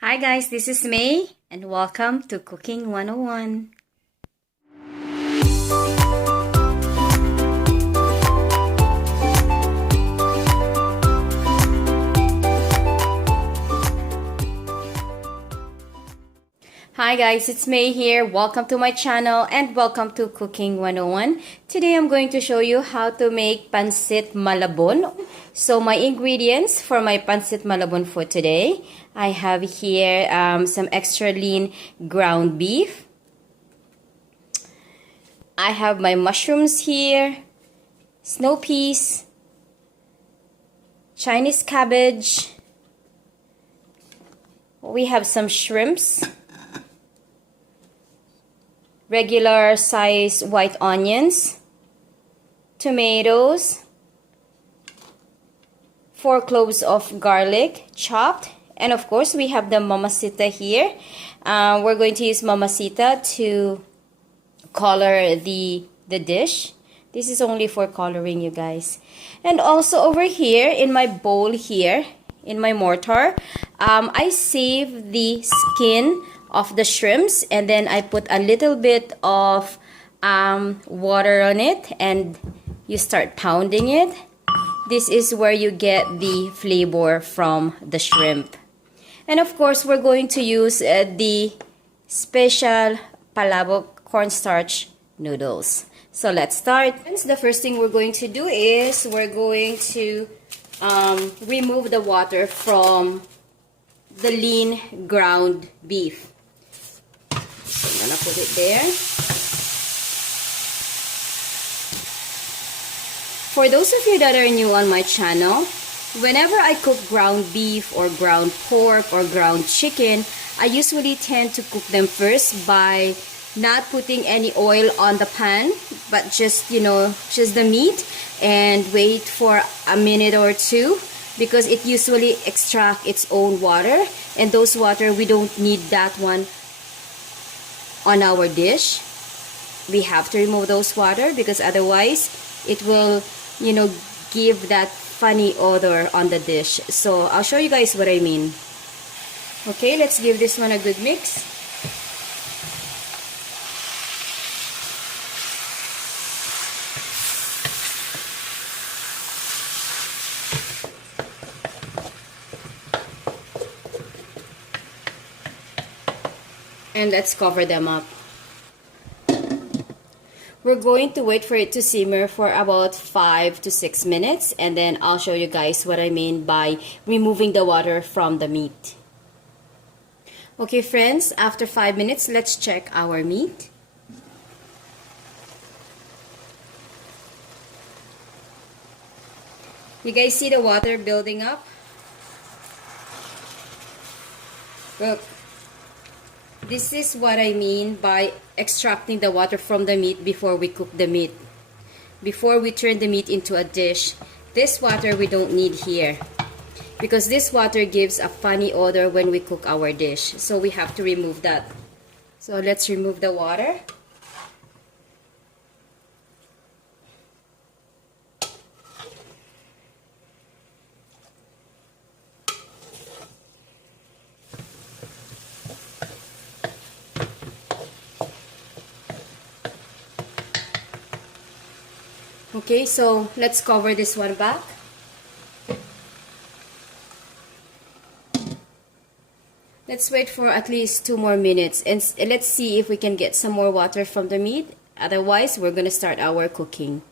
Hi guys, this is May and welcome to Cooking 101. Hi guys, it's May here. Welcome to my channel and welcome to Cooking 101. Today I'm going to show you how to make Pansit Malabon. So my ingredients for my Pansit Malabon for today, I have here some extra lean ground beef. I have my mushrooms here, snow peas, Chinese cabbage. We have some shrimps, regular size white onions, tomatoes, 4 cloves of garlic chopped, and of course we have the mamacita here. We're going to use mamacita to color the dish. This is only for coloring, you guys. And also over here in my bowl here, in my mortar, I save the skin of the shrimps, and then I put a little bit of water on it, and you start pounding it. This is where you get the flavor from the shrimp. And of course we're going to use the special Malabon cornstarch noodles. So let's start. The first thing we're going to do is we're going to remove the water from the lean ground beef. So I'm gonna put it there. For those of you that are new on my channel, whenever I cook ground beef or ground pork or ground chicken, I usually tend to cook them first by not putting any oil on the pan, but just, just the meat, and wait for a minute or two, because it usually extracts its own water, and those water, we don't need that one on our dish. We have to remove those water because otherwise it will, give that funny odor on the dish. So I'll show you guys what I mean. Okay, let's give this one a good mix. And let's cover them up. We're going to wait for it to simmer for about 5 to 6 minutes, and then I'll show you guys what I mean by removing the water from the meat. Okay friends, after 5 minutes, let's check our meat. You guys see the water building up? Look. This is what I mean by extracting the water from the meat before we cook the meat. Before we turn the meat into a dish. This water we don't need here, because this water gives a funny odor when we cook our dish. So we have to remove that. So let's remove the water. Okay, so let's cover this one back. Let's wait for at least 2 more minutes, and let's see if we can get some more water from the meat. Otherwise, we're gonna start our cooking.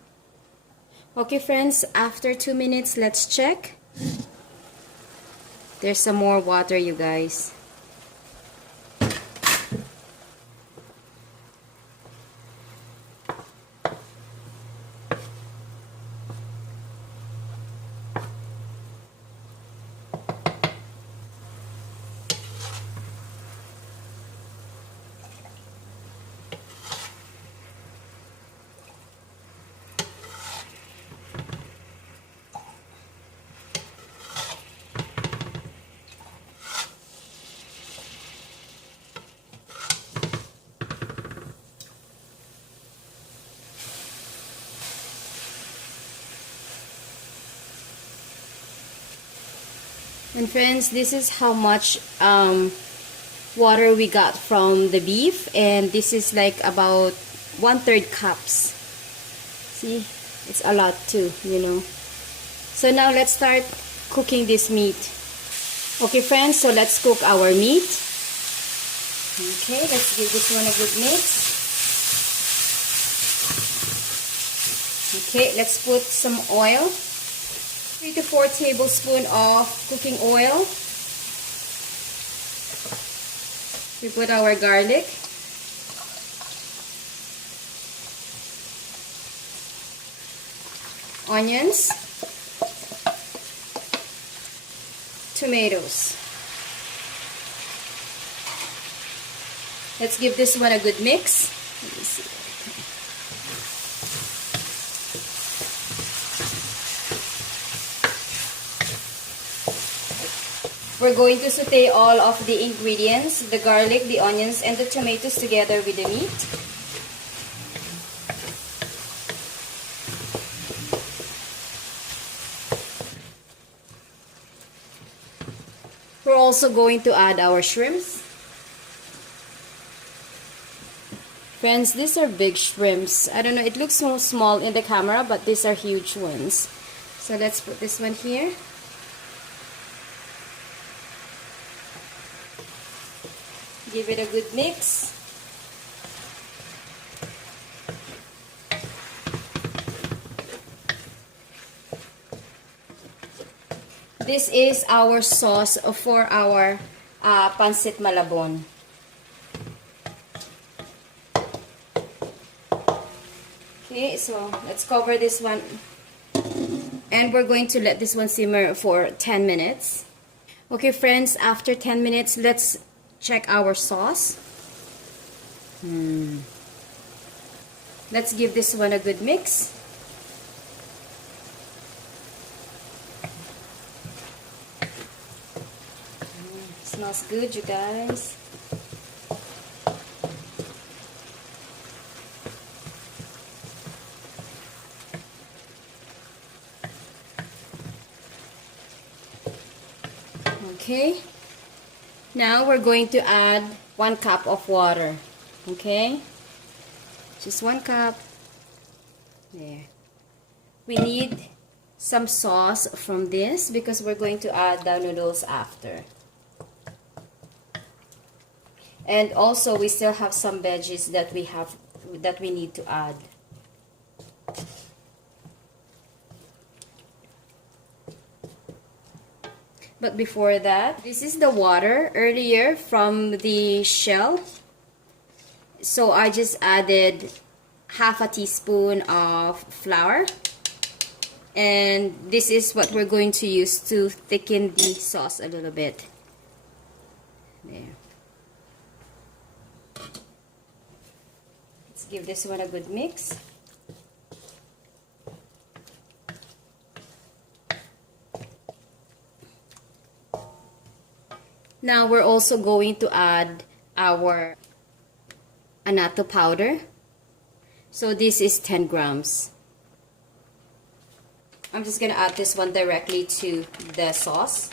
Okay friends, after 2 minutes, let's check. There's some more water, you guys. And friends, this is how much water we got from the beef, and this is like about 1/3 cups. See, it's a lot too, you know. So now let's start cooking this meat. Okay friends, so let's cook our meat. Okay, let's give this one a good mix. Okay, let's put some oil. 3 to 4 tablespoons of cooking oil. We put our garlic. Onions. Tomatoes. Let's give this one a good mix. Let me see. We're going to saute all of the ingredients, the garlic, the onions, and the tomatoes together with the meat. We're also going to add our shrimps. Friends, these are big shrimps. I don't know, it looks so small in the camera, but these are huge ones. So let's put this one here. Give it a good mix. This is our sauce for our Pansit Malabon. Okay, so let's cover this one. And we're going to let this one simmer for 10 minutes. Okay friends, after 10 minutes, let's check our sauce. Let's give this one a good mix. Smells good, you guys. Okay. Now we're going to add 1 cup of water. Okay? Just 1 cup. There. We need some sauce from this because we're going to add the noodles after. And also we still have some veggies that we need to add. But before that, this is the water earlier from the shell. So I just added 1/2 teaspoon of flour. And this is what we're going to use to thicken the sauce a little bit. There. Let's give this one a good mix. Now we're also going to add our annatto powder. So this is 10 grams. I'm just gonna add this one directly to the sauce.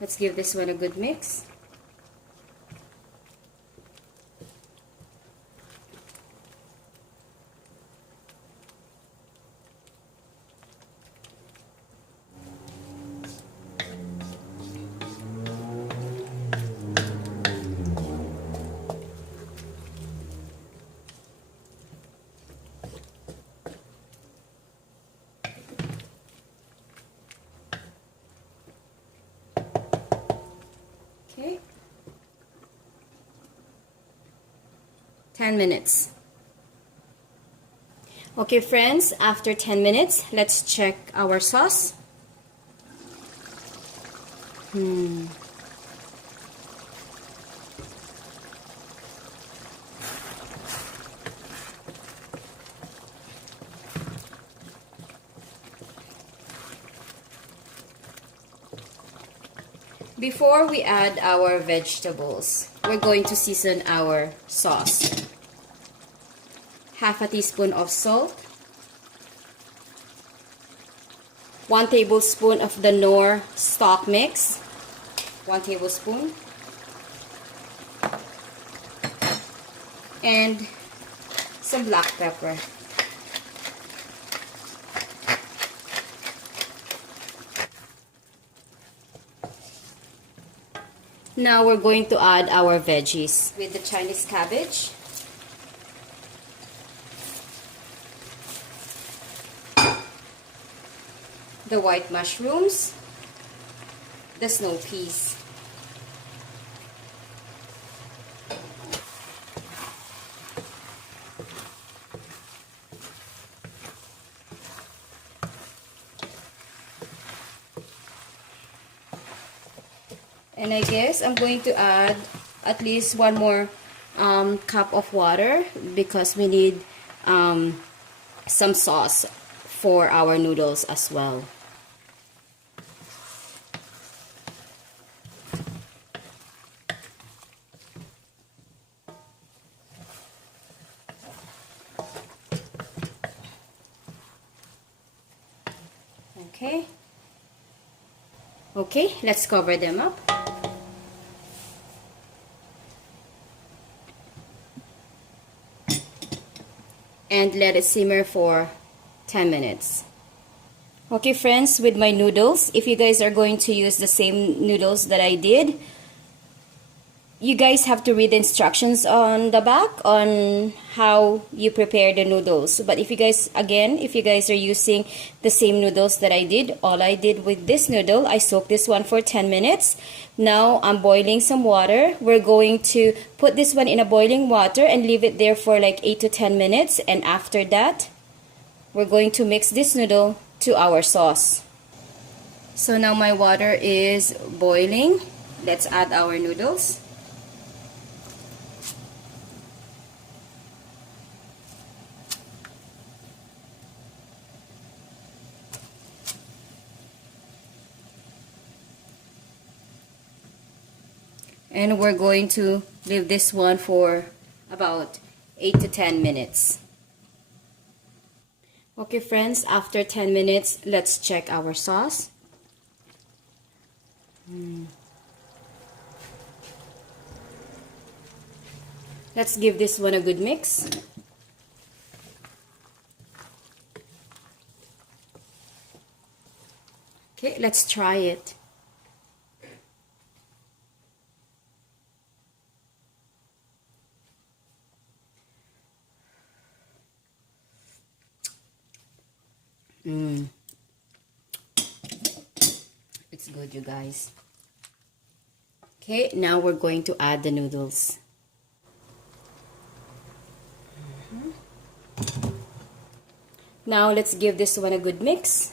Let's give this one a good mix. Okay. 10 minutes. Okay friends, after 10 minutes, let's check our sauce. Before we add our vegetables, we're going to season our sauce. 1/2 teaspoon of salt. 1 tablespoon of the Knorr stock mix. 1 tablespoon. And some black pepper. Now we're going to add our veggies with the Chinese cabbage. The white mushrooms. The snow peas. And I guess I'm going to add at least 1 more cup of water because we need some sauce for our noodles as well. Okay, let's cover them up. And let it simmer for 10 minutes. Okay friends, with my noodles, if you guys are going to use the same noodles that I did, you guys have to read the instructions on the back on how you prepare the noodles. But if you guys, again, if you guys are using the same noodles that I did, all I did with this noodle, I soaked this one for 10 minutes. Now I'm boiling some water. We're going to put this one in a boiling water and leave it there for like 8 to 10 minutes. And after that, we're going to mix this noodle to our sauce. So now my water is boiling. Let's add our noodles. And we're going to leave this one for about 8 to 10 minutes. Okay friends, after 10 minutes, let's check our sauce. Let's give this one a good mix. Okay, let's try it. It's good, you guys. Okay, now we're going to add the noodles. Now let's give this one a good mix.